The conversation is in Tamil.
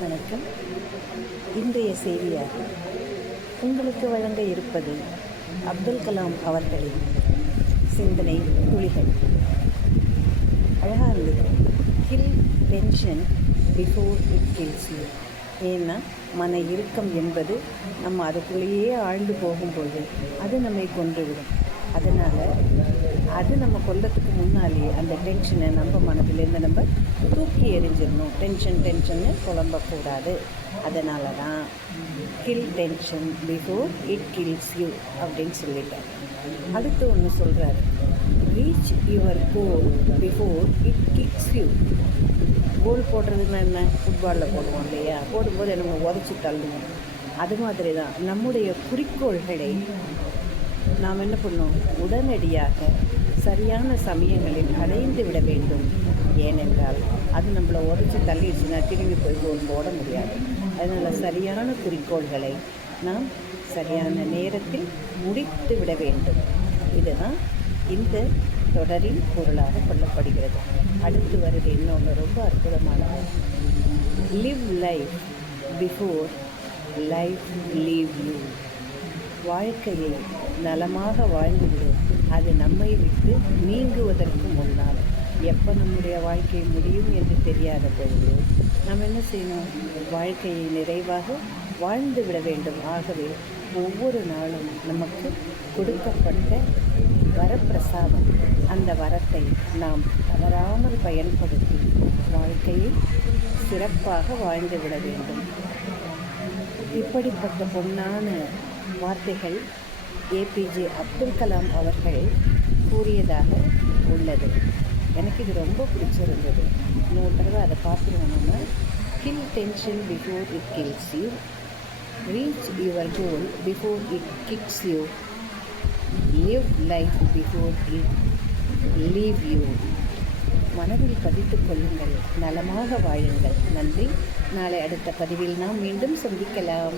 வணக்கம். இன்றைய செய்தியாக உங்களுக்கு வழங்க இருப்பது அப்துல் கலாம் அவர்களின் சிந்தனை துளிகள். அழகாக இருந்தது. Kill tension before it kills you. ஏன்னா மன இறுக்கம் என்பது நம்ம அதுக்குள்ளேயே ஆழ்ந்து போகும்போது அது நம்மை கொன்றுவிடும். அதனால் அது நம்ம கொல்லத்துக்கு முன்னாலேயே அந்த டென்ஷனை நம்ம மனதிலேருந்து நம்ம தூக்கி எறிஞ்சிடணும். டென்ஷன்னு குழம்பக்கூடாது. அதனால தான் kill tension before it kills you அப்படின்னு சொல்லிட்டார். அடுத்து ஒன்று சொல்கிறாரு, reach your goal before it kicks you. Goal போடுறதுன்னா என்ன? ஃபுட்பாலில் போடுவோம் இல்லையா? போடும்போது நம்ம உதச்சி தள்ளுவோம். அது மாதிரி தான் நம்முடைய குறிக்கோள்களை நாம் என்ன பண்ணோம்? உடனடியாக சரியான சமயங்களில் அடைந்து விட வேண்டும். ஏனென்றால் அது நம்மளை உதச்சி தள்ளிடுச்சுன்னா திரும்பி போய் கோல் போட முடியாது. அதனால் சரியான குறிக்கோள்களை நாம் சரியான நேரத்தில் முடித்து விட வேண்டும். இதுதான் இந்த தொடரின் பொருளாக கொள்ளப்படுகிறது. அடுத்து வருது இன்னொன்று ரொம்ப அற்புதமானது. Live life before life leave you. வாழ்க்கையை நலமாக வாழ்ந்துவிடு, அது நம்மை விட்டு நீங்குவதற்கு முன்னால். எப்போ நம்முடைய வாழ்க்கை முடியும் என்று தெரியாத பொழுது நாம் என்ன செய்யணும்? வாழ்க்கையை நிறைவாக வாழ்ந்து விட வேண்டும். ஆகவே ஒவ்வொரு நாளும் நமக்கு கொடுக்கப்பட்ட வரப்பிரசாதம், அந்த வரத்தை நாம் தவறாமல் பயன்படுத்தி வாழ்க்கையை சிறப்பாக வாழ்ந்து விட வேண்டும். இப்படிப்பட்ட பொன்னான வார்த்தைகள் ஏபிஜே அப்துல் கலாம் அவர்கள் கூறியதாக உள்ளது. எனக்கு இது ரொம்ப பிடிச்சிருந்தது. இன்னொரு தடவை அதை பார்த்துருவோம். நம்ம kill tension before it kills you, reach your goal before it kicks you, live life before it leave you. மனதில் பதித்துக் கொள்ளுங்கள், நலமாக வாழுங்கள். நன்றி. நாளை அடுத்த பதிவில் நாம் மீண்டும் சந்திக்கலாம்.